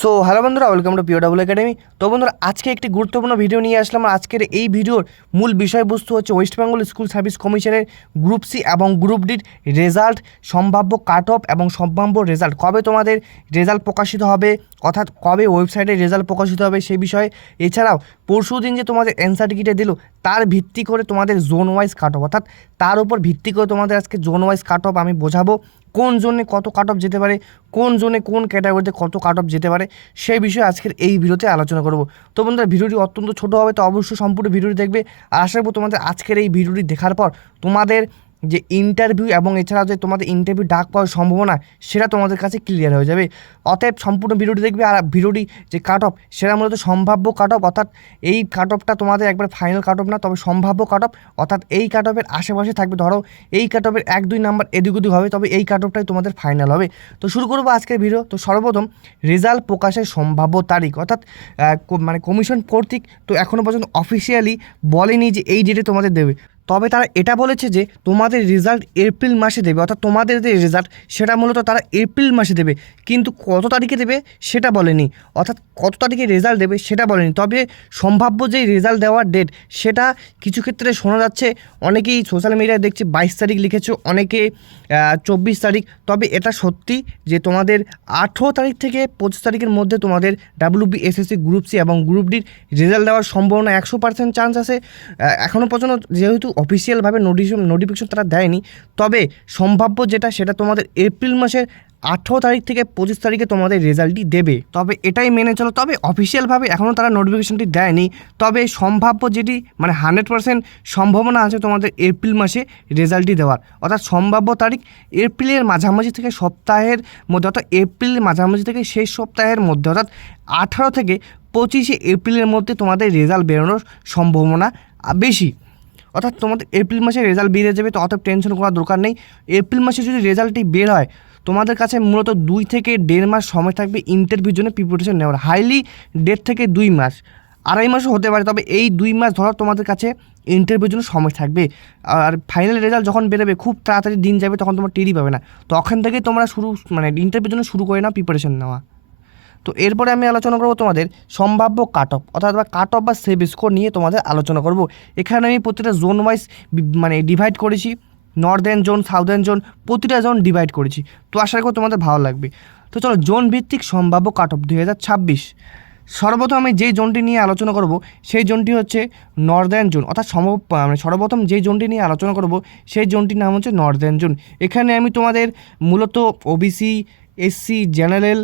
So hello বন্ধুরা, welcome to পিওডাবল academy. তো বন্ধুরা, আজকে একটি গুরুত্বপূর্ণ ভিডিও নিয়ে আসলাম। আজকের এই ভিডিওর মূল বিষয়বস্তু হচ্ছে ওয়েস্ট বেঙ্গল স্কুল সার্ভিস কমিশনের গ্রুপ সি এবং গ্রুপ ডির রেজাল্ট, সম্ভাব্য কাট অফ এবং সম্ভাব্য রেজাল্ট, কবে তোমাদের রেজাল্ট প্রকাশিত হবে, অর্থাৎ কবে ওয়েবসাইটে রেজাল্ট প্রকাশিত হবে সেই বিষয়ে। এছাড়াও পরশু দিন যে তোমাদের অ্যান্সার টিকিটে দিল, তার ভিত্তি করে তোমাদের জোন ওয়াইজ কাট অফ, অর্থাৎ তার উপর ভিত্তি করে তোমাদের আজকে জোন ওয়াইজ কাট অফ আমি বোঝাবো। কোন জোনে কত কাট অফ যেতে পারে, কোন জোনে কোন ক্যাটাগরিতে কত কাট অফ যেতে পারে, সেই বিষয়ে আজকের এই ভিডিওতে আলোচনা করব। তো বন্ধুরা, ভিডিওটি অত্যন্ত ছোটো হবে, তো অবশ্যই সম্পূর্ণ ভিডিওটি দেখবে। আর আশা করব তোমাদের আজকের এই ভিডিওটি দেখার পর তোমাদের যে ইন্টারভিউ এবং এছাড়াও যে তোমাদের ইন্টারভিউ ডাক পাওয়ার সম্ভাবনা, সেটা তোমাদের কাছে ক্লিয়ার হয়ে যাবে। অতএব সম্পূর্ণ ভিডিওটি দেখবে। আর ভিডিওটি যে কাট অফ, সেটা মূলত সম্ভাব্য কাট অফ, অর্থাৎ এই কাট অফটা তোমাদের একবার ফাইনাল কাট অফ না, তবে সম্ভাব্য কাট অফ, অর্থাৎ এই কাট অফের আশেপাশে থাকবে। ধরো এই কাট অফের 1-2 নাম্বার এদিক ওদিক হবে, তবে এই কাট অফটাই তোমাদের ফাইনাল হবে। তো শুরু করবো আজকের ভিডিও। তো সর্বপ্রথম রেজাল্ট প্রকাশের সম্ভাব্য তারিখ, অর্থাৎ কমিশন কর্তৃক তো এখনও পর্যন্ত অফিসিয়ালি বলেনি যে এই ডেটে তোমাদের দেবে, তবে তারা এটা বলেছে যে তোমাদের রেজাল্ট এপ্রিল মাসে দেবে, অর্থাৎ তোমাদের যে রেজাল্ট সেটা মূলত তারা এপ্রিল মাসে দেবে, কিন্তু কত তারিখে দেবে সেটা বলেনি, অর্থাৎ কত তারিখে রেজাল্ট দেবে সেটা বলেনি। তবে সম্ভাব্য যে রেজাল্ট দেওয়ার ডেট, সেটা কিছু ক্ষেত্রে শোনা যাচ্ছে, অনেকেই সোশ্যাল মিডিয়ায় দেখছি 22 তারিখ লিখেছো, অনেকে 24 তারিখ। তবে এটা সত্যি যে তোমাদের 18 তারিখ থেকে 25 তারিখের মধ্যে তোমাদের WBSSC গ্রুপ সি এবং গ্রুপ ডির রেজাল্ট দেওয়ার সম্ভাবনা 100% চান্স আছে। এখনও পর্যন্ত যেহেতু অফিসিয়ালভাবে নোটিফিকেশন তারা দেয়নি, তবে সম্ভাব্য যেটা সেটা তোমাদের এপ্রিল মাসের 18 তারিখ থেকে 25 তারিখে তোমাদের রেজাল্টটি দেবে। তবে এটাই মেনে চলো, তবে অফিসিয়ালভাবে এখনও তারা নোটিফিকেশনটি দেয়নি। তবে সম্ভাব্য যেটি 100% সম্ভাবনা আছে তোমাদের এপ্রিল মাসে রেজাল্টটি দেওয়ার, অর্থাৎ সম্ভাব্য তারিখ এপ্রিলের মাঝামাঝি থেকে সপ্তাহের মধ্যে, অর্থাৎ এপ্রিলের মাঝামাঝি থেকে শেষ সপ্তাহের মধ্যে, অর্থাৎ 18 থেকে 25 এপ্রিলের মধ্যে তোমাদের রেজাল্ট বেরোনোর সম্ভাবনা বেশি। অর্থাৎ তোমাদের এপ্রিল মাসে রেজাল্ট বেরিয়ে যাবে, তো অত টেনশন করার দরকার নেই। এপ্রিল মাসে যদি রেজাল্টটি বের হয়, তোমাদের কাছে মূলত 2 থেকে 1.5 মাস সময় থাকবে ইন্টারভিউর জন্য প্রিপারেশন নেওয়ার। হাইলি 1.5 থেকে 2 মাস, 2.5 মাসও হতে পারে, তবে এই 2 মাস ধরো তোমাদের কাছে ইন্টারভিউর জন্য সময় থাকবে। আর ফাইনাল রেজাল্ট যখন বেরোবে, খুব তাড়াতাড়ি দিন যাবে, তখন তোমার টেরই পাবে না। তখন থেকেই তোমরা ইন্টারভিউর জন্য শুরু করে নাও প্রিপারেশন নেওয়া। তো এরপরে আমি আলোচনা করব তোমাদের সম্ভাব্য কাট অফ, অর্থাৎ কাট অফ বা সেভ স্কোর নিয়ে তোমাদের আলোচনা করব। এখানে আমি প্রতিটা জোন ওয়াইজ ডিভাইড করেছি, নর্দার্ন জোন, সাউদার্ন জোন, প্রতিটা জোন ডিভাইড করেছি। তো আশা করি তোমাদের ভালো লাগবে। তো চলো, জোন ভিত্তিক সম্ভাব্য কাট অফ 2026। সর্বপ্রথম আমি যেই জোনটি নিয়ে আলোচনা করব সেই জোনটি হচ্ছে নর্দার্ন জোন, অর্থাৎ সর্বপ্রথম যেই জোনটি নিয়ে আলোচনা করব সেই জোনটির নাম হচ্ছে নর্দার্ন জোন। এখানে আমি তোমাদের মূলত ওবিসি, এসসি, জেনারেল,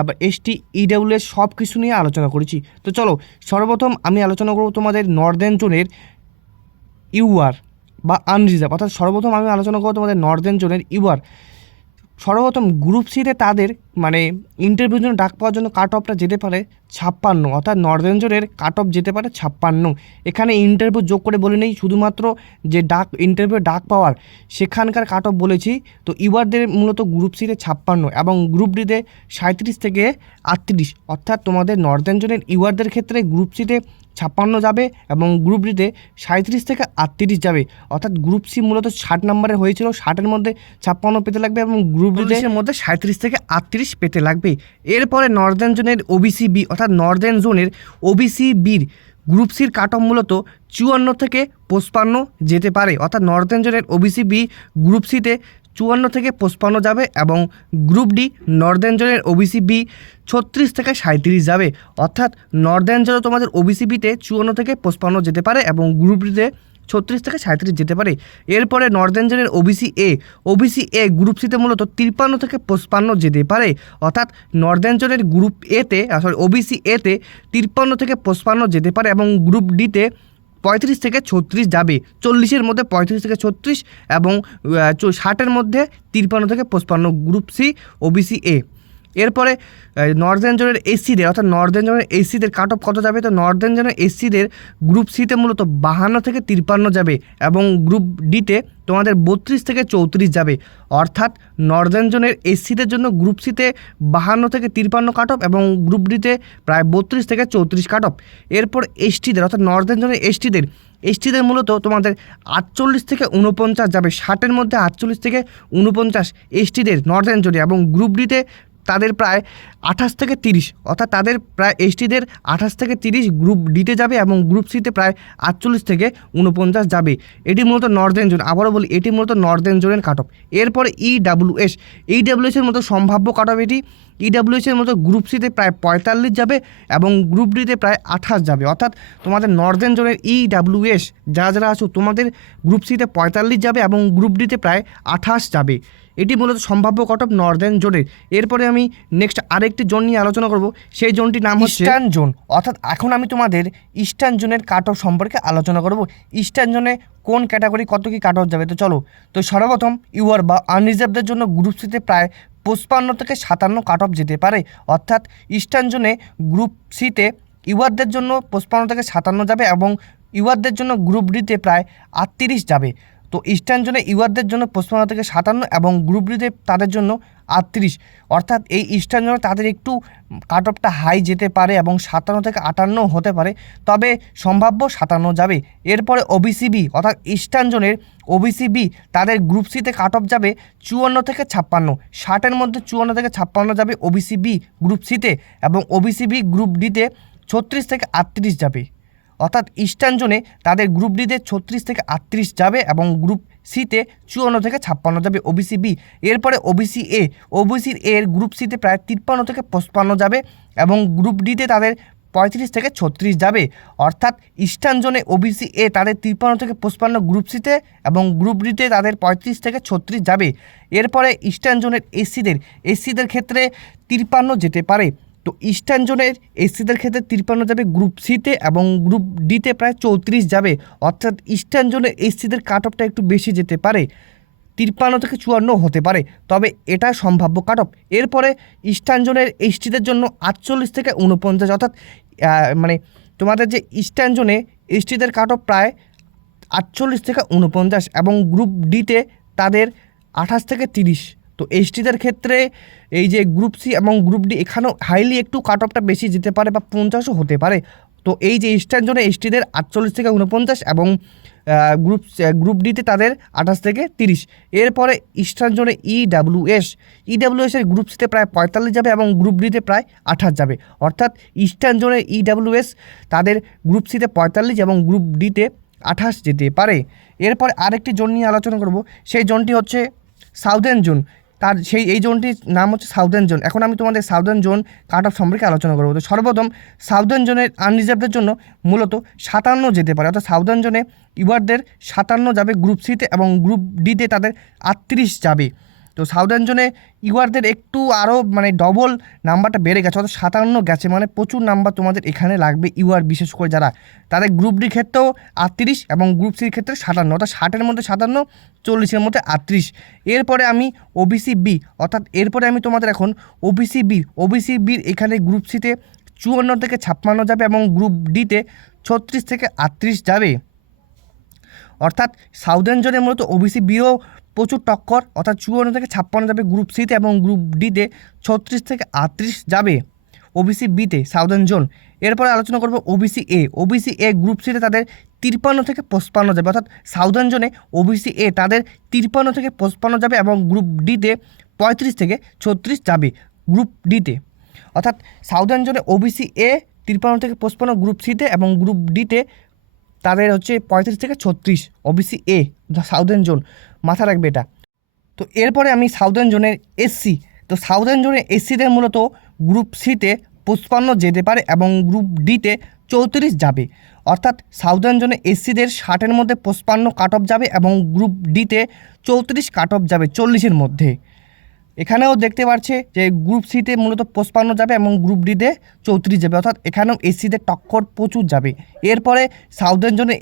আবার এসটি, ইডাব্লিউএস সব কিছু নিয়ে আলোচনা করেছি। তো চলো, সর্বপ্রথম আমি আলোচনা করব তোমাদের নর্দার্ন জোনের ইউআর বা আনরিজার্ভ, অর্থাৎ সর্বপ্রথম আমি আলোচনা করব তোমাদের নর্দার্ন জোনের ইউআর। সর্বপ্রথম গ্রুপ সিতে তাদের ইন্টারভিউর জন্য ডাক পাওয়ার জন্য কাট অফটা যেতে পারে 56, অর্থাৎ নর্দার্ন জোনের কাট অফ যেতে পারে 56। এখানে ইন্টারভিউ যোগ করে বলে নেই, শুধুমাত্র যে ইন্টারভিউ ডাক পাওয়ার সেখানকার কাট অফ বলেছি। তো ইউআরদের মূলত গ্রুপ সিতে 56 এবং গ্রুপ ডিতে 37 থেকে 38, অর্থাৎ তোমাদের নর্দার্ন জোনের ইউআরদের ক্ষেত্রে গ্রুপ সিতে 56 যাবে এবং গ্রুপ ডিতে 37 থেকে 38 যাবে, অর্থাৎ গ্রুপ সি মূলত 60 নম্বরের হয়েছিল, 60-এর মধ্যে 56 পেতে লাগবে এবং গ্রুপ ডির মধ্যে 37 থেকে 38 পেতে লাগবে। এরপরে নর্দার্ন জোনের ওবিসি বি, অর্থাৎ নর্দার্ন জোনের ওবিসি বির গ্রুপ সির কাট অফ মূলত 54 থেকে 55 যেতে পারে, অর্থাৎ নর্দার্ন জোনের ওবিসি বি গ্রুপ সিতে 54 থেকে 55 যাবে এবং গ্রুপ ডি নর্দার্ন জোনের ওবিসি বি 36 থেকে 37 যাবে, অর্থাৎ নর্দার্ন জোনে তোমাদের ওবিসি বিতে 54 থেকে 55 যেতে পারে এবং গ্রুপ ডিতে 36 থেকে 37 যেতে পারে। এরপরে নর্দার্ন জোনের ওবিসি এ গ্রুপ সিতে মূলত 53 থেকে 55 যেতে পারে, অর্থাৎ নর্দার্ন জোনের গ্রুপ এতে ওবিসি এতে 53 থেকে 55 যেতে পারে এবং গ্রুপ ডিতে 35 থেকে 36 যাবে, 40-এর মধ্যে 35 থেকে 36 এবং 60-এর মধ্যে 53 থেকে 55 গ্রুপ সি ওবিসি এ। এরপরে নর্দার্ন জোনের এসসিদের, অর্থাৎ নর্দার্ন জোনের এসসিদের কাট অফ কত যাবে? তো নর্দার্ন জোনের এসসিদের গ্রুপ সিতে মূলত 52 থেকে 53 যাবে এবং গ্রুপ ডিতে তোমাদের 32 থেকে 34 যাবে, অর্থাৎ নর্দার্ন জোনের এসসিদের জন্য গ্রুপ সিতে 52 থেকে 53 কাট অফ এবং গ্রুপ ডিতে প্রায় 32 থেকে 34 কাট অফ। এরপর এসটিদের, অর্থাৎ নর্দার্ন জোনের এসটিদের মূলত তোমাদের 48 থেকে 49 যাবে, 60-এর মধ্যে 48 থেকে 49 এসটিদের নর্দার্ন জোনে এবং গ্রুপ ডিতে তাদের প্রায় 28 থেকে 30, অর্থাৎ তাদের প্রায় এসটিদের 28 থেকে 30 গ্রুপ ডিতে যাবে এবং গ্রুপ সিতে প্রায় 48 থেকে 49 যাবে। এটি মূলত নর্দার্ন জোন, আবারও বলি এটি মূলত নর্দার্ন জোনের কাট অফ। এরপরে ইডাব্লিউএস, ইডাব্লিউএসের মতো সম্ভাব্য কাট অফ এটি। ইডাব্লিউএসের মতো গ্রুপ সিতে প্রায় 45 যাবে এবং গ্রুপ ডিতে প্রায় 28 যাবে। অর্থাৎ তোমাদের নর্দার্ন জোনের ইডাব্লিউএস যারা যারা আছো তোমাদের গ্রুপ সিতে 45 যাবে এবং গ্রুপ ডিতে প্রায় 28 যাবে। এটি মূলত সম্ভাব্য কাট অফ নর্দার্ন জোনের। এরপরে আমি নেক্সট আরেকটি জোন নিয়ে আলোচনা করব, সেই জোনটির নাম হচ্ছে ইস্টার্ন জোন। অর্থাৎ এখন আমি তোমাদের ইস্টার্ন জোনের কাট অফ সম্পর্কে আলোচনা করব। ইস্টার্ন জোনে কোন ক্যাটাগরি কত কী কাট অফ যাবে। তো চলো, তো সর্বপ্রথম ইউআর বা আনরিজার্ভদের জন্য গ্রুপ সিতে প্রায় 55 থেকে 57 কাট অফ যেতে পারে। অর্থাৎ ইস্টার্ন জোনে গ্রুপ সিতে ইউআরদের জন্য 55 থেকে 57 যাবে এবং ইউআরদের জন্য গ্রুপ ডিতে প্রায় 38 যাবে। তো ইস্টার্ন জোনে ইউআরদের জন্য 55 থেকে 57 এবং গ্রুপ ডিতে তাদের জন্য 38। অর্থাৎ এই ইস্টার্ন জোনে তাদের একটু কাট অফটা হাই যেতে পারে এবং 57 থেকে 58 হতে পারে, তবে সম্ভাব্য 57 যাবে। এরপরে ওবিসিবি, অর্থাৎ ইস্টার্ন জোনের ওবিসিবি তাদের গ্রুপ সিতে কাট অফ যাবে 54 থেকে 56, 60-এর মধ্যে 54 থেকে 56 যাবে ওবিসিবি গ্রুপ সিতে এবং ওবিসিবি গ্রুপ ডিতে 36 থেকে 38 যাবে। অর্থাৎ ইস্টার্ন জোনে তাদের গ্রুপ ডিতে 36 থেকে 38 যাবে এবং গ্রুপ সিতে 54 থেকে 56 যাবে ওবিসি বি। এরপরে ওবিসি এ, ওবিসি এর গ্রুপ সিতে প্রায় 53 থেকে 55 যাবে এবং গ্রুপ ডিতে তাদের 35 থেকে 36 যাবে। অর্থাৎ ইস্টার্ন জোনে ওবিসি এ তাদের 53 থেকে 55 গ্রুপ সিতে এবং গ্রুপ ডিতে তাদের 35 থেকে 36 যাবে। এরপরে ইস্টার্ন জোনের এসসিদের ক্ষেত্রে 53 যেতে পারে। তো ইস্টার্ন জোনের এসসিদের ক্ষেত্রে 53 যাবে গ্রুপ সিতে এবং গ্রুপ ডিতে প্রায় 34 যাবে। অর্থাৎ ইস্টার্ন জোনের এসসিদের কাট অফটা একটু বেশি যেতে পারে, 53 থেকে 54 হতে পারে, তবে এটা সম্ভাব্য কাট অফ। এরপরে ইস্টার্ন জোনের এসটিদের জন্য 48 থেকে 49, অর্থাৎ মানে তোমাদের যে ইস্টার্ন জোনে এসটিদের কাট অফ প্রায় 48 থেকে 49 এবং গ্রুপ ডিতে তাদের 28 থেকে 30। তো এসটিদের ক্ষেত্রে এই যে গ্রুপ সি এবং গ্রুপ ডি এখানেও হাইলি একটু কাট অফটা বেশি যেতে পারে বা 50ও হতে পারে। তো এই যে ইস্টার্ন জোনে এসটিদের 48 থেকে 49 এবং গ্রুপ ডিতে তাদের 28 থেকে 30। এরপরে ইস্টার্ন জোনে ইডাব্লিউএসের গ্রুপ সিতে প্রায় 45 যাবে এবং গ্রুপ ডিতে প্রায় 28 যাবে। অর্থাৎ ইস্টার্ন জোনে ইডাব্লিউএস তাদের গ্রুপ সিতে 45 এবং গ্রুপ ডিতে 28 যেতে পারে। এরপরে আরেকটি জোন নিয়ে আলোচনা করব, সেই জোনটি হচ্ছে সাউদার্ন জোন। এই জোনটির নাম হচ্ছে সাউদার্ন জোন। এখন আমি তোমাদের সাউদার্ন জোন কাট অফ সম্পর্কে আলোচনা করবো। তো সর্বপ্রথম সাউদার্ন জোনের আনরিজার্ভদের জন্য মূলত 57 যেতে পারে। অর্থাৎ সাউদার্ন জোনে ইউআরদের 57 যাবে গ্রুপ সিতে এবং গ্রুপ ডিতে তাদের 38 যাবে। তো সাউদার্ন জোনে ইউআরদের একটু আরও মানে ডবল নাম্বারটা বেড়ে গেছে, অর্থাৎ 57 গেছে, মানে প্রচুর নাম্বার তোমাদের এখানে লাগবে ইউআর, বিশেষ করে যারা তাদের গ্রুপ ডির ক্ষেত্রেও 38 এবং গ্রুপ সির ক্ষেত্রে 57, অর্থাৎ 60-এর মধ্যে 57, 40-এর মধ্যে 38। এরপরে আমি ওবিসি বি, অর্থাৎ এরপরে আমি তোমাদের এখন ওবিসি বির এখানে গ্রুপ সিতে 54 থেকে 56 যাবে এবং গ্রুপ ডিতে 36 থেকে 38 যাবে। অর্থাৎ সাউদার্ন জোনের মূলত ওবিসি বিও প্রচুর টক্কর, অর্থাৎ 54 থেকে 56 যাবে গ্রুপ সিতে এবং গ্রুপ ডিতে 36 থেকে 38 যাবে ওবিসি বিতে সাউদার্ন জোন। এরপরে আলোচনা করব ওবিসি এ গ্রুপ সিতে তাদের 53 থেকে 55 যাবে। অর্থাৎ সাউদার্ন জোনে ওবিসি এ তাদের 53 থেকে 55 যাবে এবং গ্রুপ ডিতে 35 থেকে 36 যাবে গ্রুপ ডিতে। অর্থাৎ সাউদার্ন জোনে ওবিসি এ 53 থেকে 55 গ্রুপ সিতে এবং গ্রুপ ডিতে তাদের হচ্ছে 35 থেকে 36 ওবিসি এ সাউদার্ন জোন, মাথা রাখবে এটা। তো এরপরে আমি সাউদার্ন জোনের এসসি, তো সাউদার্ন জোনের এসসিদের মূলত গ্রুপ সিতে 55 যেতে পারে এবং গ্রুপ ডিতে 34 যাবে। অর্থাৎ সাউদার্ন জোনে এসসিদের 60-এর মধ্যে 55 কাট অফ যাবে এবং গ্রুপ ডিতে 34 কাট অফ যাবে 40-এর মধ্যে। এখানেও দেখতে পাচ্ছে যে গ্রুপ সিতে মূলত 55 যাবে এবং গ্রুপ ডিতে 34 যাবে। অর্থাৎ এখানেও এসসিদের টক্কর প্রচুর যাবে। এরপরে সাউদার্ন জোনে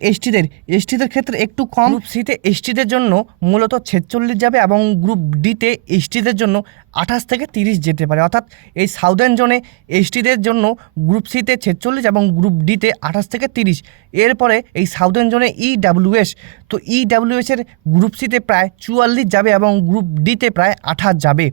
এসটিদের ক্ষেত্রে একটু কম, গ্রুপ সিতে এসটিদের জন্য মূলত 46 যাবে এবং গ্রুপ ডিতে এসটিদের জন্য 28 থেকে 30 যেতে পারে। অর্থাৎ এই সাউদার্ন জোনে এসটিদের জন্য গ্রুপ সিতে 46 এবং গ্রুপ ডিতে 28 থেকে 30। এরপরে এই সাউদার্ন জোনে ইডাব্লিউএস, তো ইডাব্লিউএসের গ্রুপ সিতে প্রায় 44 যাবে এবং গ্রুপ ডিতে প্রায় 28 যাবে।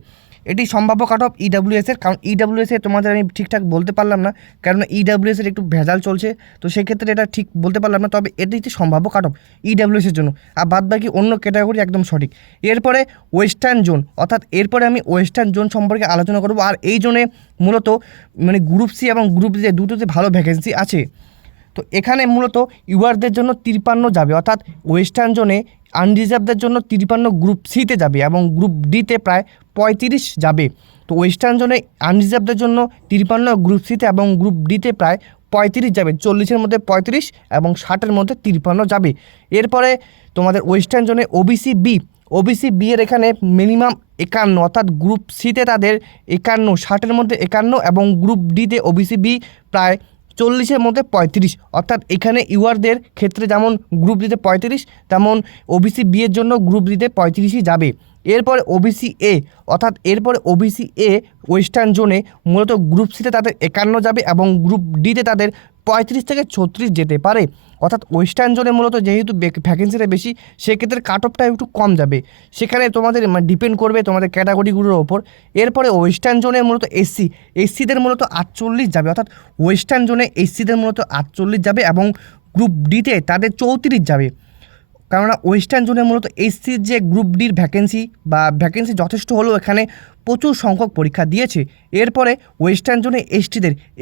এটি সম্ভাব্য কাট অফ ইডাব্লিউএসের, কারণ ইডাব্লিউএসের তোমাদের আমি ঠিকঠাক বলতে পারলাম না, কারণ ইডাব্লিউএসের একটু ভেজাল চলছে, তো সেক্ষেত্রে এটা ঠিক বলতে পারলাম না, তবে এটি হচ্ছে সম্ভাব্য কাট অফ ইডাব্লিউএসের জন্য, আর বাদ বাকি অন্য ক্যাটাগরি একদম সঠিক। এরপরে ওয়েস্টার্ন জোন, অর্থাৎ এরপরে আমি ওয়েস্টার্ন জোন সম্পর্কে আলোচনা করব। আর এই জোনে মূলত মানে গ্রুপ সি এবং গ্রুপ ডি দুটোতে ভালো ভ্যাকেন্সি আছে। তো এখানে মূলত ইউআরদের জন্য 53 যাবে, অর্থাৎ ওয়েস্টার্ন জোনে আনরিজার্ভদের জন্য 53 গ্রুপ সিতে যাবে এবং গ্রুপ ডিতে প্রায় 35 যাবে। তো ওয়েস্টার্ন জোনে আনরিজার্ভদের জন্য 53 গ্রুপ সিতে এবং গ্রুপ ডিতে প্রায় 35 যাবে, 40-এর মধ্যে 35 এবং 60-এর মধ্যে 53 যাবে। এরপরে তোমাদের ওয়েস্টার্ন জোনে ওবিসি বি এর এখানে মিনিমাম 51, অর্থাৎ গ্রুপ সিতে তাদের 51, 60-এর মধ্যে 51 এবং গ্রুপ ডিতে ওবিসি বি প্রায় 40-এর মধ্যে 35, অর্থাৎ এখানে ইউআরদের ক্ষেত্রে যেমন গ্রুপ ডিতে 35, তেমন ওবিসি বি এর জন্য গ্রুপ ডিতে 35ই যাবে। এরপরে ওবিসি এ, অর্থাৎ এরপরে ওবিসি এ ওয়েস্টার্ন জোনে মূলত গ্রুপ সিতে তাদের 51 যাবে এবং গ্রুপ ডিতে তাদের 35 থেকে 36 যেতে পারে। অর্থাৎ ওয়েস্টার্ন জোনে মূলত যেহেতু ভ্যাকেন্সিটা বেশি, সেক্ষেত্রে কাট অফটা একটু কম যাবে, সেখানে তোমাদের ডিপেন্ড করবে তোমাদের ক্যাটাগরিগুলোর ওপর। এরপরে ওয়েস্টার্ন জোনে মূলত এসসিদের মূলত 48 যাবে, অর্থাৎ ওয়েস্টার্ন জোনে এসসিদের মূলত 48 যাবে এবং গ্রুপ ডিতে তাদের 34 যাবে। কেননা ওয়েস্টার্ন জোনে মূলত এসসির যে গ্রুপ ডির ভ্যাকেন্সি যথেষ্ট হলেও এখানে প্রচুর সংখ্যক পরীক্ষা দিয়েছে। এরপরে ওয়েস্টার্ন জোনে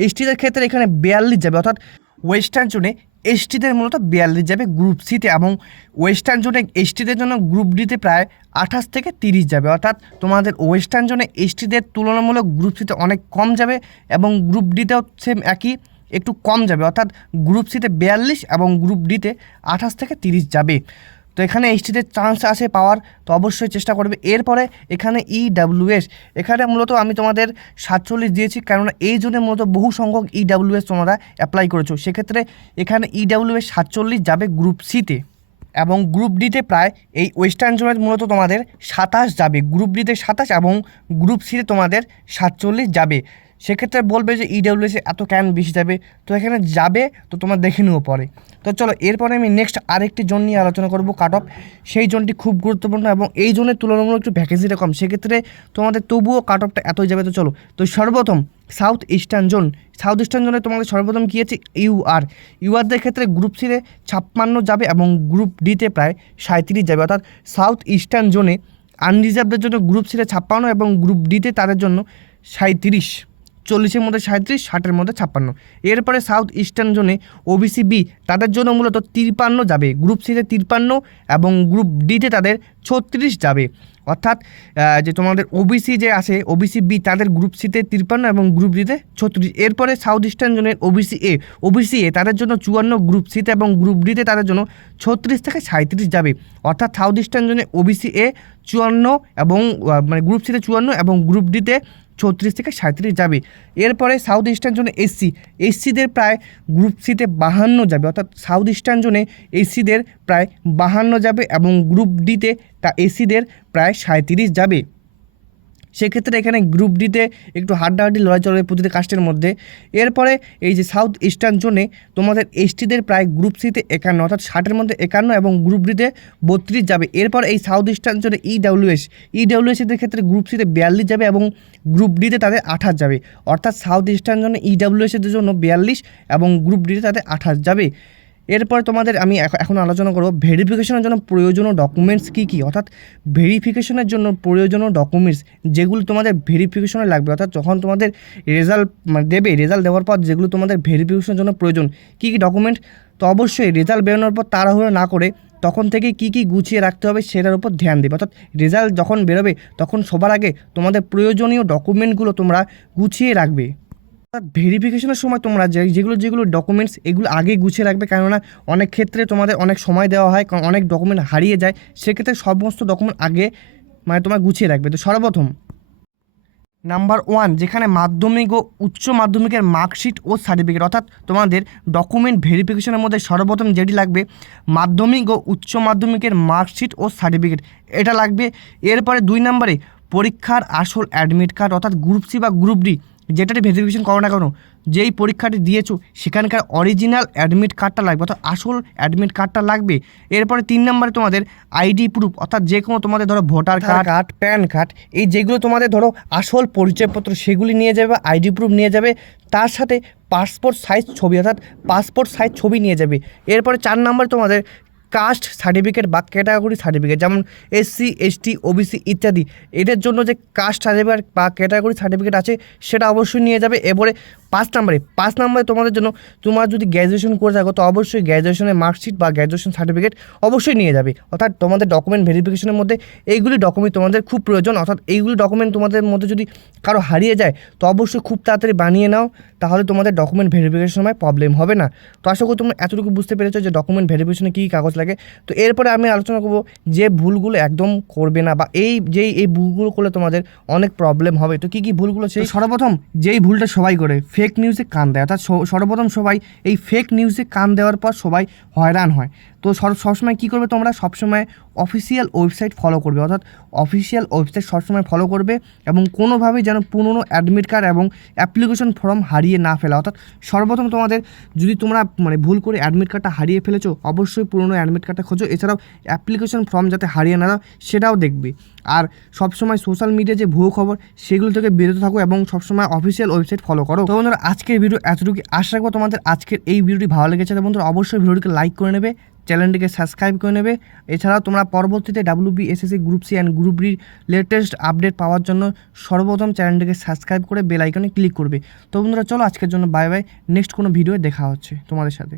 এসটিদের ক্ষেত্রে এখানে 42 যাবে, অর্থাৎ ওয়েস্টার্ন জোনে এসটিদের মূলত 42 যাবে গ্রুপ সিতে এবং ওয়েস্টার্ন জোনে এসটিদের জন্য গ্রুপ ডিতে প্রায় 28 থেকে 30 যাবে, অর্থাৎ তোমাদের ওয়েস্টার্ন জোনে এসটিদের তুলনামূলক গ্রুপ সিতে অনেক কম যাবে এবং গ্রুপ ডিতেও সেম একই একটু কম যাবে, অর্থাৎ গ্রুপ সিতে 42 এবং গ্রুপ ডিতে 28 থেকে 30 যাবে। তো এখানে এসটিদের চান্স আছে পাওয়ার, তো অবশ্যই চেষ্টা করবে। এরপরে এখানে ইডাব্লিউএস, এখানে মূলত আমি তোমাদের 47 দিয়েছি, কেননা এই জন্য মূলত বহু সংখ্যক ইডাব্লিউএস তোমরা অ্যাপ্লাই করেছো, সেক্ষেত্রে এখানে ইডাব্লিউএস 47 যাবে গ্রুপ সিতে এবং গ্রুপ ডিতে প্রায় এই ওয়েস্টার্ন জোনের মূলত তোমাদের 27 যাবে, গ্রুপ ডিতে 27 এবং গ্রুপ সিতে তোমাদের 47 যাবে। সেক্ষেত্রে বলবে যে ইডাব্লিউএসে এত কেন বেশি যাবে, তো এখানে যাবে, তো তোমার দেখে নিও পরে। তো চলো এরপরে আমি নেক্সট আরেকটি জোন নিয়ে আলোচনা করব কাট অফ, সেই জোনটি খুব গুরুত্বপূর্ণ এবং এই জোনের তুলনামূলক একটু ভ্যাকেন্সিটা কম, সেক্ষেত্রে তোমাদের তবুও কাট অফটা এতই যাবে। তো চলো, তো সর্বপ্রথম সাউথ ইস্টার্ন জোনে তোমাদের সর্বপ্রথম কী আছে ইউআরদের ক্ষেত্রে গ্রুপ সিতে 56 যাবে এবং গ্রুপ ডিতে প্রায় 37 যাবে, অর্থাৎ সাউথ ইস্টার্ন জোনে আনরিজার্ভদের জন্য গ্রুপ সিতে 56 এবং গ্রুপ ডিতে তাদের জন্য 37, 40-এর মধ্যে 37, 60-এর মধ্যে 56। এরপরে সাউথ ইস্টার্ন জোনে ওবিসি বি তাদের জন্য মূলত 53 যাবে, গ্রুপ সিতে 53 এবং গ্রুপ ডিতে তাদের 36 যাবে, অর্থাৎ যে তোমাদের ওবিসি যে আছে ওবিসি বি তাদের গ্রুপ সিতে 53 এবং গ্রুপ ডিতে 36। এরপরে সাউথ ইস্টার্ন জোনের ওবিসি এ তাদের জন্য 54, গ্রুপ সিতে এবং গ্রুপ ডিতে তাদের জন্য 36 থেকে 37 যাবে, অর্থাৎ সাউথ ইস্টার্ন জোনে ওবিসি এ 54 এবং মানে গ্রুপ সিতে 54 এবং গ্রুপ ডিতে 36 থেকে 37 যাবে। এরপরে সাউথ ইস্টার্ন জোনে এসসিদের প্রায় গ্রুপ সিতে 52 যাবে, অর্থাৎ সাউথ ইস্টার্ন জোনে এসসিদের প্রায় 52 যাবে এবং গ্রুপ ডিতে এসসিদের প্রায় 37 যাবে। সেক্ষেত্রে এখানে গ্রুপ ডিতে একটু হাড্ডাহাড্ডি লড়াই চলবে প্রতিটি কাস্টের মধ্যে। এরপরে এই যে সাউথ ইস্টার্ন জোনে তোমাদের এসটিদের প্রায় গ্রুপ সিতে 51, অর্থাৎ 60-এর মধ্যে 51 এবং গ্রুপ ডিতে 32 যাবে। এরপর এই সাউথ ইস্টার্ন জোনে ইডাব্লিউএসদের ক্ষেত্রে গ্রুপ সিতে 42 যাবে এবং গ্রুপ ডিতে তাদের 28 যাবে, অর্থাৎ সাউথ ইস্টার্ন জোনে ইডাব্লিউএসদের জন্য 42 এবং গ্রুপ ডিতে তাদের 28 যাবে। এরপর তোমাদের আমি এখন আলোচনা করব ভেরিফিকেশনের জন্য প্রয়োজনীয় ডকুমেন্টস কী কী, অর্থাৎ ভেরিফিকেশনের জন্য প্রয়োজনীয় ডকুমেন্টস যেগুলো তোমাদের ভেরিফিকেশনে লাগবে, অর্থাৎ যখন তোমাদের রেজাল্ট রেজাল্ট দেওয়ার পর যেগুলো তোমাদের ভেরিফিকেশনের জন্য প্রয়োজন কী কী ডকুমেন্ট, তো অবশ্যই রেজাল্ট বেরোনোর পর তাড়াহুড়ো না করে তখন থেকে কী কী গুছিয়ে রাখতে হবে সেটার উপর ধ্যান দেবে, অর্থাৎ রেজাল্ট যখন বেরোবে তখন সবার আগে তোমাদের প্রয়োজনীয় ডকুমেন্টগুলো তোমরা গুছিয়ে রাখবে। ভেরিফিকেশনের সময় তোমরা যেগুলো ডকুমেন্টস এগুলো আগে গুছিয়ে রাখবে, কেননা অনেক ক্ষেত্রে তোমাদের অনেক সময় দেওয়া হয়, কারণ অনেক ডকুমেন্ট হারিয়ে যায়, সেক্ষেত্রে সমস্ত ডকুমেন্ট আগে মানে তোমরা গুছিয়ে রাখবে। তো সর্বপ্রথম নাম্বার 1, যেখানে মাধ্যমিক ও উচ্চ মাধ্যমিকের মার্কশিট ও সার্টিফিকেট, অর্থাৎ তোমাদের ডকুমেন্ট ভেরিফিকেশনের মধ্যে সর্বপ্রথম যেটি লাগবে মাধ্যমিক ও উচ্চ মাধ্যমিকের মার্কশিট ও সার্টিফিকেট, এটা লাগবে। এরপরে 2 নম্বরে পরীক্ষার আসল অ্যাডমিট কার্ড, অর্থাৎ গ্রুপ সি বা গ্রুপ ডি যেটাতে ভেরিফিকেশন করো না কেন যেই পরীক্ষাটি দিয়েছো সেখানকার অরিজিনাল অ্যাডমিট কার্ডটা লাগবে, অর্থাৎ আসল অ্যাডমিট কার্ডটা লাগবে। এরপরে 3 নম্বরে তোমাদের আইডি প্রুফ, অর্থাৎ যে কোনো তোমাদের ধরো ভোটার কার্ড, প্যান কার্ড, এই যেগুলো তোমাদের ধরো আসল পরিচয়পত্র সেগুলি নিয়ে যাবে, আইডি প্রুফ নিয়ে যাবে, তার সাথে পাসপোর্ট সাইজ ছবি, অর্থাৎ পাসপোর্ট সাইজ ছবি নিয়ে যাবে। এরপরে 4 নম্বরে তোমাদের কাস্ট সার্টিফিকেট বা ক্যাটাগরি সার্টিফিকেট, যেমন এসসি, এসটি, ওবিসি ইত্যাদি, এদের জন্য যে কাস্ট সার্টিফিকেট বা ক্যাটাগরি সার্টিফিকেট আছে সেটা অবশ্যই নিয়ে যাবে। এরপরে 5 নম্বরে তোমাদের জন্য, তোমার যদি গ্র্যাজুয়েশন করে থাকো তো অবশ্যই গ্র্যাজুয়েশনের মার্কশিট বা গ্র্যাজুয়েশন সার্টিফিকেট অবশ্যই নিয়ে যাবে। অর্থাৎ তোমাদের ডকুমেন্ট ভেরিফিকেশনের মধ্যে এইগুলি ডকুমেন্ট তোমাদের খুব প্রয়োজন। অর্থাৎ এইগুলি ডকুমেন্ট তোমাদের মধ্যে যদি কারো হারিয়ে যায় তো অবশ্যই খুব তাড়াতাড়ি বানিয়ে নাও, তাহলে তোমাদের ডকুমেন্ট ভেরিফিকেশনের সময় প্রবলেম হবে না। তো আশা করি তোমরা এতটুকু বুঝতে পেরেছো যে ডকুমেন্ট ভেরিফিকেশনে কী কাগজ লাগে। তো এরপরে আমি আলোচনা করবো যে ভুলগুলো একদম করবে না, বা এই ভুলগুলো করলে তোমাদের অনেক প্রবলেম হবে। তো কী কী ভুলগুলো? সেই সর্বপ্রথম যেই ভুলটা সবাই করে, ফেক নিউজে কান দেয়। অর্থাৎ সর্বপ্রথম সবাই এই ফেক নিউজে কান দেওয়ার পর সবাই হয়রান হয়। তো সবসময় কী করবে তোমরা, সবসময় অফিসিয়াল ওয়েবসাইট ফলো করবে, অর্থাৎ অফিসিয়াল ওয়েবসাইট সবসময় ফলো করবে এবং কোনোভাবেই যেন পুরনো অ্যাডমিট কার্ড এবং অ্যাপ্লিকেশন ফর্ম হারিয়ে না ফেলা। অর্থাৎ সর্বপ্রথম তোমাদের যদি তোমরা ভুল করে অ্যাডমিট কার্ডটা হারিয়ে ফেলেছো, অবশ্যই পুরনো অ্যাডমিট কার্ডটা খোঁজো। এছাড়াও অ্যাপ্লিকেশন ফর্ম যাতে হারিয়ে না দাও সেটাও দেখবে। আর সবসময় সোশ্যাল মিডিয়া যে ভুয়ো খবর সেগুলো থেকে বিরত থাকো এবং সবসময় অফিসিয়াল ওয়েবসাইট ফলো করো। তো বন্ধুরা আজকের ভিডিও এতটুকু, আশা রাখবো তোমাদের আজকের এই ভিডিওটি ভালো লেগেছে। তো বন্ধুরা অবশ্যই ভিডিওটিকে লাইক করে নেবে, চ্যানেলটিকে সাবস্ক্রাইব করে নেবে। এছাড়াও তোমরা পরবর্তীতে WBSSC group C and group ডির লেটেস্ট আপডেট পাওয়ার জন্য সর্বপ্রথম চ্যানেলটিকে সাবস্ক্রাইব করে বেল আইকনে ক্লিক করবে। তো বন্ধুরা চলো আজকের জন্য বাই বাই, নেক্সট কোনো ভিডিও দেখা হচ্ছে তোমাদের সাথে।